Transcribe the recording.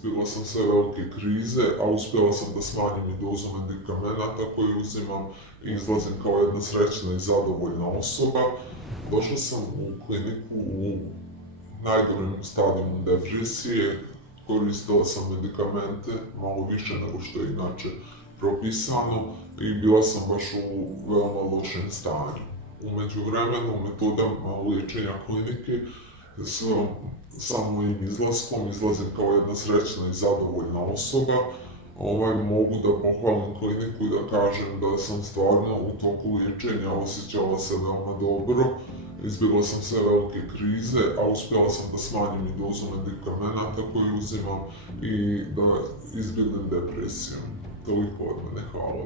Izbjegla sam sve velike krize, a uspjela sam da smanjim i dozu medikamenata koje uzimam i izlazim kao jedna srećna i zadovoljna osoba. Došla sam u kliniku u najgorem stadijumu depresije, koristila sam medikamente malo više nego što je inače propisano i bila sam baš u veoma lošem stanju. U međuvremenu metodama liječenja klinike sa mojim izlaskom izlazim kao jedna srećna i zadovoljna osoba. Mogu da pohvalim kliniku i da kažem da sam stvarno u toku liječenja osjećala se veoma dobro. Izbjegla sam sve velike krize, a uspjela sam da smanjim i dozu medikamenata koje uzimam i da izbjegnem depresiju. Toliko od mene, hvala.